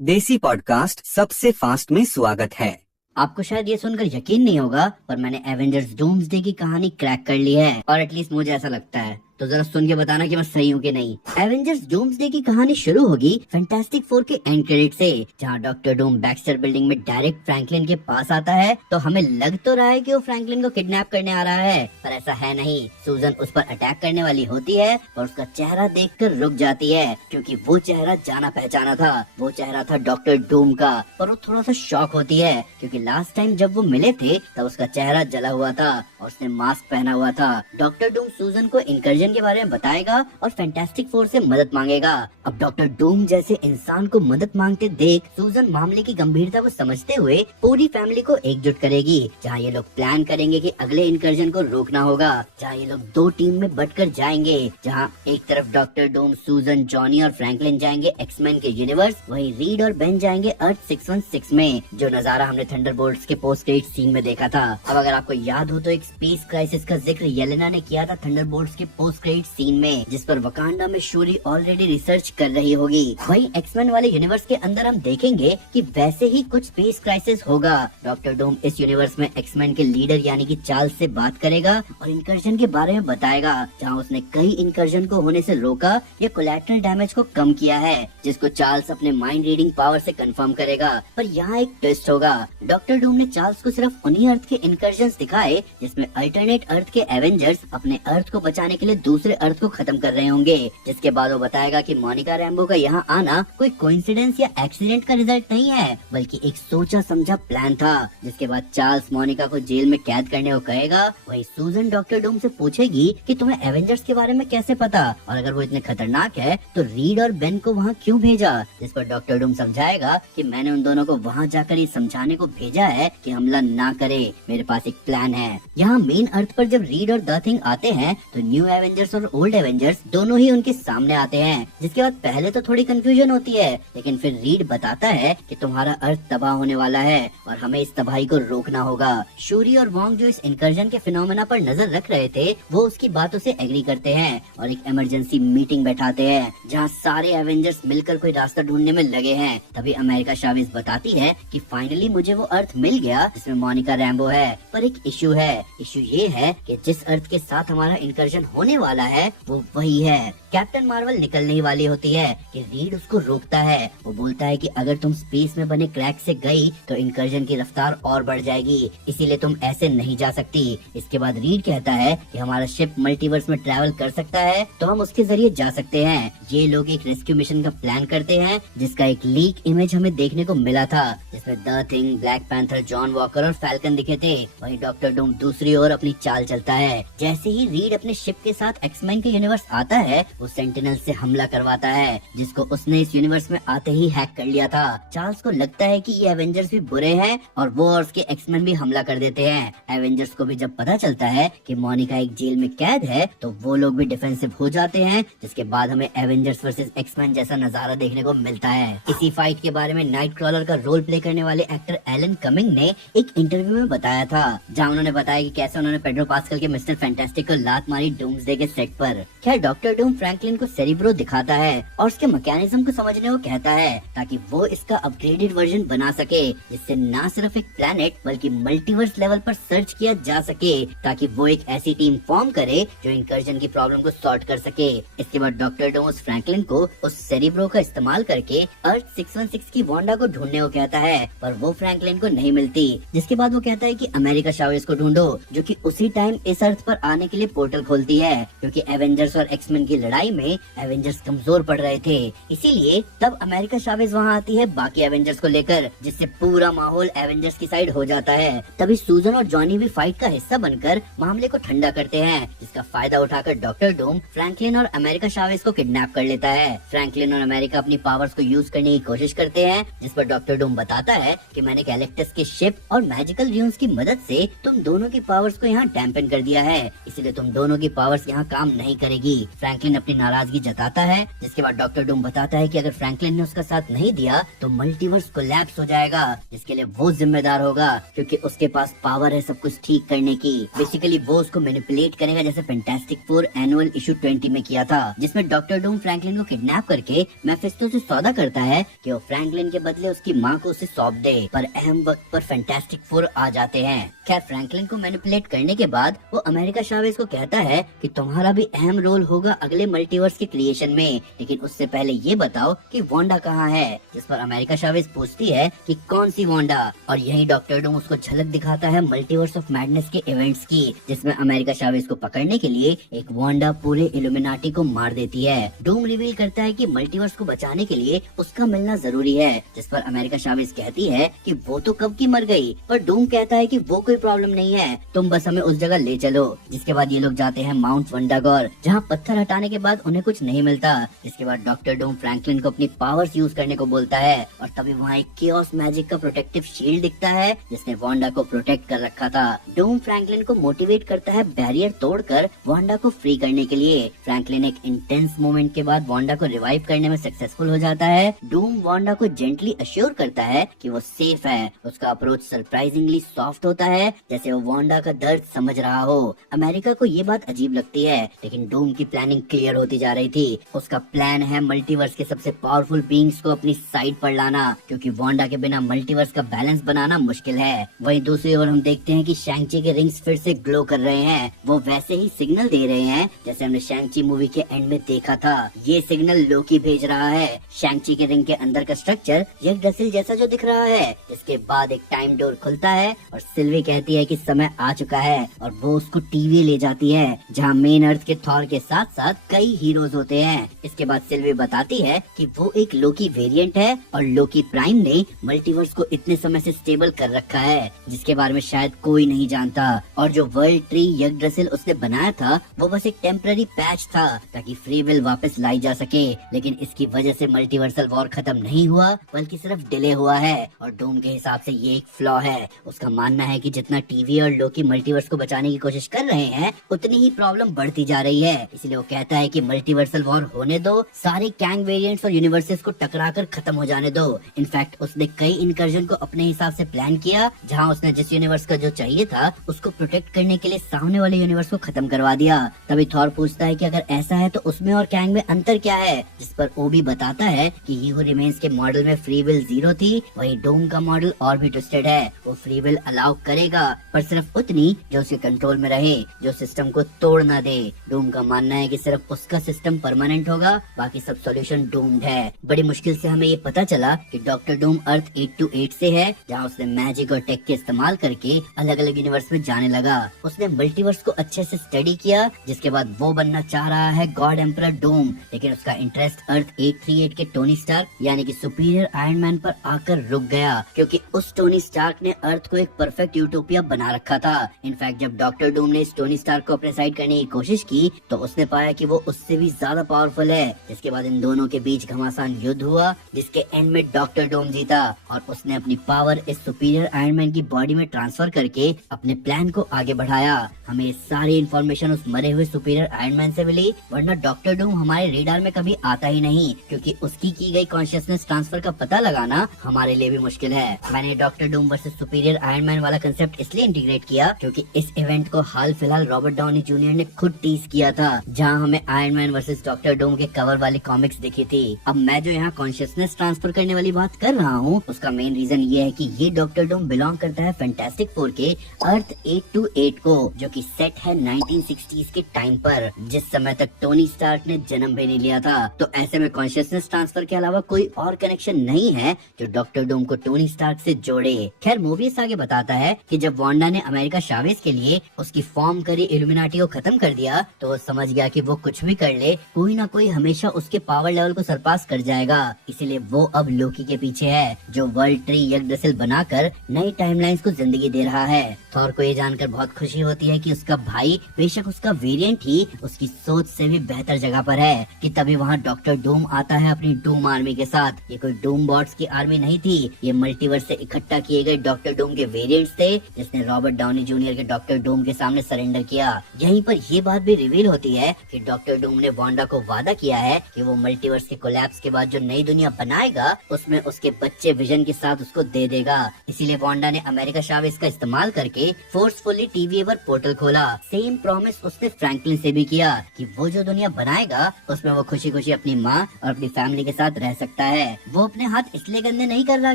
देसी पॉडकास्ट सबसे फास्ट में स्वागत है। आपको शायद ये सुनकर यकीन नहीं होगा, पर मैंने एवेंजर्स डूम्सडे की कहानी क्रैक कर ली है, और एटलीस्ट मुझे ऐसा लगता है। तो जरा सुन के बताना कि मैं सही हूँ कि नहीं। एवेंजर्स डूम्सडे की कहानी शुरू होगी फैंटास्टिक फोर के एंड क्रेडिट से, जहाँ डॉक्टर डूम बैक्स्टर बिल्डिंग में डायरेक्ट फ्रैंकलिन के पास आता है। तो हमें लग तो रहा है कि वो फ्रैंकलिन को किडनैप करने आ रहा है, पर ऐसा है नहीं। सूजन उस पर अटैक करने वाली होती है और उसका चेहरा देखकर रुक जाती है, क्योंकि वो चेहरा जाना पहचाना था। वो चेहरा था डॉक्टर डूम का। पर वो थोड़ा सा शॉक होती है, क्योंकि लास्ट टाइम जब वो मिले थे तब उसका चेहरा जला हुआ था और उसने मास्क पहना हुआ था। डॉक्टर डूम सूजन को इंकर्जन के बारे में बताएगा और फैंटास्टिक फोर से मदद मांगेगा। अब डॉक्टर डूम जैसे इंसान को मदद मांगते देख सूजन मामले की गंभीरता को समझते हुए पूरी फैमिली को एकजुट करेगी, जहाँ ये लोग प्लान करेंगे कि अगले इंकर्जन को रोकना होगा। जहाँ ये लोग दो टीम में बंटकर जाएंगे, जहाँ एक तरफ डॉक्टर डूम, सूजन, जॉनी और फ्रैंकलिन जाएंगे एक्समैन के यूनिवर्स, वहीं रीड और बेन जाएंगे अर्थ 616 में, जो नजारा हमने थंडरबोल्ट्स के पोस्ट क्रेडिट सीन में देखा था। अब अगर आपको याद हो तो एक स्पेस क्राइसिस का जिक्र येलेना ने किया था थंडरबोल्ट्स के पोस्ट क्रेडिट सीन में, जिस पर वकांडा में शूरी ऑलरेडी रिसर्च कर रही होगी। वहीं एक्समैन वाले यूनिवर्स के अंदर हम देखेंगे कि वैसे ही कुछ स्पेस क्राइसिस होगा। डॉक्टर डूम इस यूनिवर्स में एक्समैन के लीडर यानी कि चार्ल्स से बात करेगा और इंकर्जन के बारे में बताएगा, जहाँ उसने कई इंकर्जन को होने से रोका या कोलैटरल डैमेज को कम किया है, जिसको चार्ल्स अपने माइंड रीडिंग पावर से कंफर्म करेगा। पर यहाँ एक ट्विस्ट होगा। डॉक्टर डूम ने चार्ल्स को सिर्फ उन्हीं अर्थ के इंकर्जन दिखाए जिसमें अल्टरनेट अर्थ के एवेंजर्स अपने अर्थ को बचाने के लिए दूसरे अर्थ को खत्म कर रहे होंगे। जिसके बाद वो बताएगा कि मोनिका रैम्बो का यहाँ आना कोई कोइंसिडेंस या एक्सीडेंट का रिजल्ट नहीं है, बल्कि एक सोचा समझा प्लान था। जिसके बाद चार्ल्स मोनिका को जेल में कैद करने को कहेगा। वही सूजन डॉक्टर डूम से पूछेगी कि तुम्हें एवेंजर्स के बारे में कैसे पता, और अगर वो इतने खतरनाक है तो रीड और बेन को वहाँ क्यों भेजा। जिस पर डॉक्टर डूम समझाएगा कि मैंने उन दोनों को वहाँ जाकर ये समझाने को भेजा है कि हमला ना करे, मेरे पास एक प्लान है। यहाँ मेन अर्थ पर जब रीड और द थिंग आते हैं तो न्यू एवेंजर्स और ओल्ड एवेंजर्स दोनों ही उनके सामने आते हैं। जिसके बाद पहले तो थोड़ी कंफ्यूजन होती है, लेकिन फिर रीड बताता है कि तुम्हारा अर्थ तबाह होने वाला है और हमें इस तबाही को रोकना होगा। शूरी और वोंग जो इस इंकर्जन के फिनोमेना पर नजर रख रहे थे, वो उसकी बातों से एग्री करते हैं और एक इमरजेंसी मीटिंग बैठाते हैं, जहाँ सारे एवेंजर्स मिलकर कोई रास्ता ढूंढने में लगे हैं। तभी अमेरिका चावेज़ बताती है कि फाइनली मुझे वो अर्थ मिल गया जिसमें मोनिका रैम्बो है, पर एक इशू है। इशू ये है कि जिस अर्थ के साथ हमारा इंकर्जन होने वाला है वो वही है। कैप्टन मार्वल निकलने ही वाली होती है कि रीड उसको रोकता है। वो बोलता है कि अगर तुम स्पेस में बने क्रैक से गई तो इंकर्जन की रफ्तार और बढ़ जाएगी, इसीलिए तुम ऐसे नहीं जा सकती। इसके बाद रीड कहता है कि हमारा शिप मल्टीवर्स में ट्रैवल कर सकता है, तो हम उसके जरिए जा सकते हैं। ये लोग एक रेस्क्यू मिशन का प्लान करते हैं, जिसका एक लीक इमेज हमें देखने को मिला था, जिसमें the thing, black panther, John walker और फैल्कन दिखे थे। वहीं डॉक्टर डूम दूसरी ओर अपनी चाल चलता है। जैसे ही रीड अपने शिप के साथ एक्समैन के यूनिवर्स आता है, वो सेंटिनल से हमला करवाता है, जिसको उसने इस यूनिवर्स में आते ही हैक कर लिया था। चार्ल्स को लगता है कि ये एवेंजर्स भी बुरे हैं और वो और उसके एक्समैन भी हमला कर देते हैं। एवेंजर्स को भी जब पता चलता है कि मोनिका एक जेल में कैद है, तो वो लोग भी डिफेंसिव हो जाते हैं। जिसके बाद हमें एवेंजर्स वर्सेस एक्समैन जैसा नजारा देखने को मिलता है। इसी फाइट के बारे में नाइट क्रॉलर का रोल प्ले करने वाले एक्टर एलन कमिंग ने एक इंटरव्यू में बताया था, जहाँ उन्होंने बताया कि कैसे उन्होंने पेड्रो पास्कल के मिस्टर फैंटास्टिक को लात मारी डूम्सडे के सेट पर। खैर डॉक्टर डूम फ्रैंकलिन को सेरिब्रो दिखाता है और उसके मैकेनिज्म को समझने को कहता है, ताकि वो इसका अपग्रेडेड वर्जन बना सके, जिससे न सिर्फ एक प्लेनेट बल्कि मल्टीवर्स लेवल पर सर्च किया जा सके, ताकि वो एक ऐसी टीम फॉर्म करे जो इंकर्जन की प्रॉब्लम को सॉर्ट कर सके। इसके बाद डॉक्टर डूम उस फ्रैंकलिन को उस सेरिब्रो का इस्तेमाल करके अर्थ 616 की वांडा को ढूंढने को कहता है, पर वो फ्रैंकलिन को नहीं मिलती। जिसके बाद वो कहता है कि अमेरिका चावेज़ को ढूंढो, जो कि उसी टाइम इस अर्थ पर आने के लिए पोर्टल खोलती है, क्योंकि एवेंजर्स और एक्समैन की लड़ाई में एवेंजर्स कमजोर पड़ रहे थे। इसीलिए तब अमेरिका चावेज़ वहाँ आती है बाकी एवेंजर्स को लेकर, जिससे पूरा माहौल एवेंजर्स की साइड हो जाता है। तभी सूजन और जॉनी भी फाइट का हिस्सा बनकर मामले को ठंडा करते हैं, जिसका फायदा उठाकर डॉक्टर डूम फ्रैंकलिन और अमेरिका चावेज़ को किडनैप कर लेता है। फ्रैंकलिन और अमेरिका अपनी पावर्स को यूज करने की कोशिश करते हैं, जिस पर डॉक्टर डूम बताता है कि मैंने गैलेक्टस के शिप और मैजिकल र्यून्स की मदद से तुम दोनों की पावर्स को यहाँ डैम्पन कर दिया है, इसलिए तुम दोनों की पावर्स यहाँ यहाँ काम नहीं करेगी। फ्रैंकलिन अपनी नाराजगी जताता है, जिसके बाद डॉक्टर डूम बताता है कि अगर फ्रैंकलिन ने उसका साथ नहीं दिया तो मल्टीवर्स कोलैप्स हो जाएगा, जिसके लिए वो जिम्मेदार होगा क्योंकि उसके पास पावर है सब कुछ ठीक करने की। बेसिकली वो उसको मैनिपुलेट करेगा जैसे फैंटास्टिक फोर एनुअल इशू 20 में किया था, जिसमें डॉक्टर डूम फ्रैंकलिन को किडनैप करके मेफिस्टो से सौदा करता है कि वो फ्रैंकलिन के बदले उसकी माँ को उसे सौंप दे। पर अहम वक्त पर फैंटास्टिक फोर आ जाते हैं। खैर फ्रैंकलिन को मैनिपुलेट करने के बाद वो अमेरिका चावेज को कहता है कि तुम्हारा भी अहम रोल होगा अगले मल्टीवर्स के क्रिएशन में, लेकिन उससे पहले ये बताओ कि वांडा कहाँ है। जिस पर अमेरिका चावेज पूछती है कि कौन सी वांडा, और यही डॉक्टर डूम उसको झलक दिखाता है मल्टीवर्स ऑफ मैडनेस के इवेंट्स की, जिसमें अमेरिका चावेज को पकड़ने के लिए एक वांडा पूरे इल्यूमिनाटी को मार देती है। डूम रिवील करता है कि मल्टीवर्स को बचाने के लिए उसका मिलना जरूरी है, जिस पर अमेरिका चावेज कहती है कि वो तो कब की मर गई, पर डूम कहता है कि वो कोई प्रॉब्लम नहीं है, तुम बस हमें उस जगह ले चलो। जिसके बाद ये लोग जाते हैं माउंट वंडागोर, जहाँ पत्थर हटाने के बाद उन्हें कुछ नहीं मिलता। इसके बाद डॉक्टर डूम फ्रैंकलिन को अपनी पावर्स यूज करने को बोलता है, और तभी वहाँ एक केओस मैजिक का प्रोटेक्टिव शील्ड दिखता है जिसने वांडा को प्रोटेक्ट कर रखा था। डूम फ्रैंकलिन को मोटिवेट करता है बैरियर तोड़कर वांडा को फ्री करने के लिए। फ्रैंकलिन एक इंटेंस मोमेंट के बाद वांडा को रिवाइव करने में सक्सेसफुल हो जाता है। डूम वांडा को जेंटली अश्योर करता है कि वो सेफ है। उसका अप्रोच सरप्राइजिंगली सॉफ्ट होता है, जैसे वो वांडा का दर्द समझ रहा हो। अमेरिका को ये बात अजीब लगती है, लेकिन डूम की प्लानिंग क्लियर होती जा रही थी। उसका प्लान है मल्टीवर्स के सबसे पावरफुल बीइंग्स को अपनी साइड पर लाना, क्योंकि वांडा के बिना मल्टीवर्स का बैलेंस बनाना मुश्किल है। वहीं दूसरी ओर हम देखते हैं कि शैंग-ची के रिंग्स फिर से ग्लो कर रहे हैं। वो वैसे ही सिग्नल दे रहे हैं जैसे हमने शैंग-ची मूवी के एंड में देखा था। ये सिग्नल लोकी भेज रहा है। शैंग-ची के रिंग के अंदर का स्ट्रक्चर यगड्रसिल जैसा जो दिख रहा है। इसके बाद एक टाइम डोर खुलता है और सिल्वी कहती है कि समय आ चुका है, और वो उसको टीवी ले जाती है जहाँ मेन अर्थ के थॉर के साथ साथ कई हीरोज होते हैं। इसके बाद सिल्वी बताती है कि वो एक लोकी वेरिएंट है और लोकी प्राइम ने मल्टीवर्स को इतने समय से स्टेबल कर रखा है जिसके बारे में शायद कोई नहीं जानता, और जो वर्ल्ड ट्री यगड्रसिल उसने बनाया था वो बस एक टेम्पररी पैच था ताकि फ्री विल वापस लाई जा सके। लेकिन इसकी वजह से मल्टीवर्सल वॉर खत्म नहीं हुआ बल्कि सिर्फ डिले हुआ है, और डूम के हिसाब से ये एक फ्लॉ है। उसका मानना है कि जितना टीवी और लोकी मल्टीवर्स को बचाने की कोशिश कर रहे हैं उतनी ही प्रॉब्लम बढ़ती जा रही है। इसलिए वो कहता है कि मल्टीवर्सल वॉर होने दो, सारे कैंग वेरिएंट्स और यूनिवर्सेस को टकरा कर खत्म हो जाने दो। इनफैक्ट उसने कई इनकर्जन को अपने हिसाब से प्लान किया, जहाँ उसने जिस यूनिवर्स का जो चाहिए था उसको प्रोटेक्ट करने के लिए सामने वाले यूनिवर्स को खत्म करवा दिया। तभी थॉर पूछता है कि अगर ऐसा है तो उसमें और कैंग में अंतर क्या है, जिस पर ओबी बताता है कि ही हू रिमेन्स के मॉडल में फ्री विल 0 थी, वही डूम का मॉडल और भी ट्विस्टेड है। वो फ्री विल अलाउ करेगा पर सिर्फ उतनी जो उसके कंट्रोल में रहे, जो सिस्टम को तोड़ ना दे। डूम का मानना है कि सिर्फ उसका सिस्टम परमानेंट होगा, बाकी सब सॉल्यूशन डूम्ड है। बड़ी मुश्किल से हमें ये पता चला कि डॉक्टर डूम अर्थ 828 से है, जहाँ उसने मैजिक और टेक के इस्तेमाल करके अलग अलग यूनिवर्स में जाने लगा। उसने मल्टीवर्स को अच्छे से स्टडी किया, जिसके बाद वो बनना चाह रहा है गॉड एम्परर डूम, लेकिन उसका इंटरेस्ट अर्थ 838 के टोनी स्टार्क यानी कि सुपीरियर आयरन मैन पर आकर रुक गया, क्योंकि उस टोनी स्टार्क ने अर्थ को एक परफेक्ट यूटोपिया बना रखा था। इनफैक्ट जब डॉक्टर डूम ने इस टोनी स्टार्क को अपने साइड करने की कोशिश की तो उसने पाया कि वो उससे भी ज्यादा पावरफुल है। जिसके बाद इन दोनों के बीच घमासान युद्ध हुआ, जिसके एंड में डॉक्टर डूम जीता, और उसने अपनी पावर इस सुपीरियर आयरन मैन की बॉडी में ट्रांसफर करके अपने प्लान को आगे बढ़ाया। हमें सारी इन्फॉर्मेशन उस मरे हुए सुपीरियर आयरन मैन से मिली, वरना डॉक्टर डूम हमारे रेडार में कभी आता ही नहीं, क्योंकि उसकी की गई कॉन्शियसनेस ट्रांसफर का पता लगाना हमारे लिए भी मुश्किल है। मैंने doctor Doom versus superior iron man वाला कंसेप्ट इसलिए इंटीग्रेट किया क्योंकि इस इवेंट को हाल फिलहाल रॉबर्ट डाउनी जूनियर ने खुद टीज किया था, जहां हमें iron man versus doctor Doom के कवर वाली कॉमिक्स दिखी थी। अब मैं जो यहाँ कॉन्शियसनेस ट्रांसफर करने वाली बात कर रहा हूँ उसका मेन रीजन ये है कि ये डॉक्टर डूम बिलोंग करता है फैंटास्टिक फोर के अर्थ 828 को, जो कि सेट है 1960s के टाइम पर, जिस समय तक टोनी स्टार्क ने जन्म भी नहीं लिया था। तो ऐसे में कॉन्शियसनेस ट्रांसफर के अलावा कोई और कनेक्शन नहीं है जो डॉक्टर डूम को टोनी स्टार्क से जोड़े। खैर मूवीज आगे बताता है कि जब वांडा ने अमेरिका चावेज के लिए उसकी फॉर्म करी इल्यूमिनाटी को खत्म कर दिया तो वो समझ गया कि वो कुछ भी कर ले कोई ना कोई हमेशा उसके पावर लेवल को सरपास कर जाएगा। इसीलिए वो अब लोकी के पीछे है, जो वर्ल्ड ट्री यगड्रसिल बनाकर नई टाइमलाइंस को जिंदगी दे रहा है। थॉर को ये जानकर बहुत खुशी होती है कि उसका भाई, बेशक उसका वेरिएंट ही, उसकी सोच से भी बेहतर जगह पर है। कि तभी वहाँ डॉक्टर डूम आता है अपनी डूम आर्मी के साथ। ये कोई डूम बॉट्स की आर्मी नहीं थी, ये मल्टीवर्स से इकट्ठा किए गए डॉक्टर डूम के वेरिएंट्स थे, जिसने रॉबर्ट डाउनी जूनियर के डॉक्टर डूम के सामने सरेंडर किया। यहीं पर ये बात भी रिवील होती है कि डॉक्टर डूम ने वांडा को वादा किया है कि वो मल्टीवर्स के कोलैप्स के बाद जो नई दुनिया बनाएगा उसमें उसके बच्चे विजन के साथ उसको दे देगा। इसीलिए वांडा ने अमेरिका शावेज का इस्तेमाल करके फोर्सफुली TVA पर पोर्टल खोला। सेम प्रॉमिस उसने फ्रैंकलिन से भी किया कि वो जो दुनिया बनाएगा उसमें वो खुशी खुशी अपनी माँ और अपनी फैमिली के साथ रह सकता है। वो अपने हाथ इसलिए गंदे नहीं कर रहा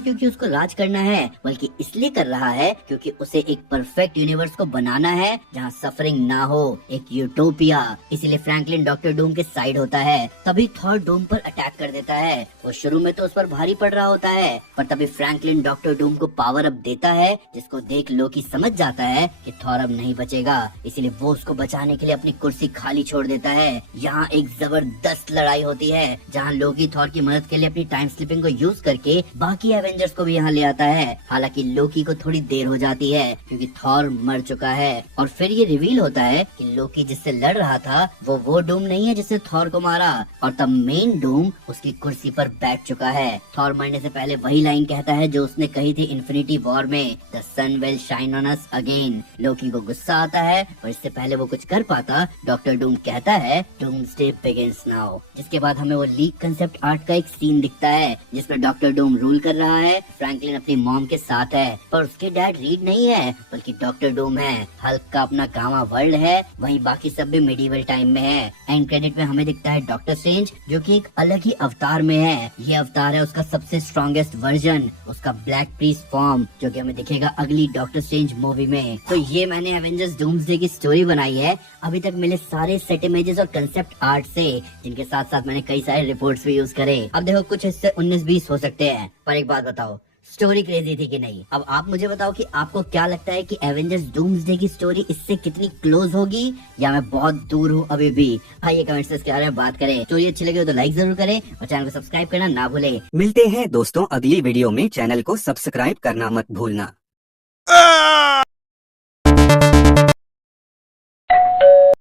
क्योंकि उसको राज करना है, बल्कि इसलिए कर रहा है क्योंकि उसे एक परफेक्ट यूनिवर्स को बनाना है जहाँ सफरिंग ना हो, एक यूटोपिया। इसीलिए फ्रैंकलिन डॉक्टर डूम के साइड होता है। तभी थॉर डूम पर अटैक कर देता है। वो शुरू में तो उस पर भारी पड़ रहा होता है, पर तभी फ्रैंकलिन डॉक्टर डूम को पावर अप देता है, जिसको देख लोकी समझ जाता है कि थॉर अब नहीं बचेगा। इसीलिए वो उसको बचाने के लिए अपनी कुर्सी खाली छोड़ देता है। यहाँ एक जबरदस्त लड़ाई होती है जहाँ लोकी थॉर की मदद के लिए अपनी टाइम स्लिपिंग को यूज करके बाकी एवेंजर्स को भी यहाँ ले आता है। हालांकि लोकी को थोड़ी देर हो जाती है क्योंकि थॉर मर चुका है। और फिर ये रिवील होता है कि लोकी जिससे लड़ रहा था वो डूम नहीं है जिसने थॉर को मारा, और तब मेन डूम उसकी कुर्सी पर बैठ चुका है। थॉर मरने से पहले वही लाइन कहता है जो उसने कही थी इन्फिनिटी वॉर में, the sun will shine on us again. Loki को गुस्सा आता है और इससे पहले वो कुछ कर पाता डॉक्टर डूम कहता है डूम्सडे बिगिंस नाउ। जिसके बाद हमें वो लीक कंसेप्ट आर्ट का एक सीन दिखता है जिसमें डॉक्टर डूम रूल कर रहा है। फ्रैंकलिन अपनी मॉम के साथ है, पर उसके डैड रीड नहीं है बल्कि डॉक्टर डूम है। हल्क का अपना गामा वर्ल्ड है, वहीं बाकी सब भी मिडीवल टाइम में है। एंड क्रेडिट में हमें दिखता है डॉक्टर स्ट्रेंज जो कि एक अलग ही अवतार में है। ये अवतार है उसका सबसे स्ट्रॉन्गेस्ट वर्जन, उसका ब्लैक प्रीस्ट फॉर्म, जो कि हमें दिखेगा अगली डॉक्टर स्ट्रेंज मूवी में। तो ये मैंने एवेंजर्स डूम्सडे की स्टोरी बनाई है अभी तक मिले सारे सेट इमेजेस और कंसेप्ट आर्ट से, जिनके साथ साथ मैंने कई सारे रिपोर्ट्स भी यूज करे। अब देखो कुछ इससे 19-20 हो सकते हैं, पर एक बात बताओ, स्टोरी क्रेजी थी कि नहीं? अब आप मुझे बताओ कि आपको क्या लगता है कि एवेंजर्स डूम्सडे की स्टोरी इससे कितनी क्लोज होगी, या मैं बहुत दूर हूँ अभी भी? आइए कमेंट्स इसके बारे में बात करें। स्टोरी अच्छी लगी हो तो लाइक जरूर करें और चैनल को सब्सक्राइब करना ना भूलें। मिलते हैं दोस्तों अगली वीडियो में। चैनल को सब्सक्राइब करना मत भूलना।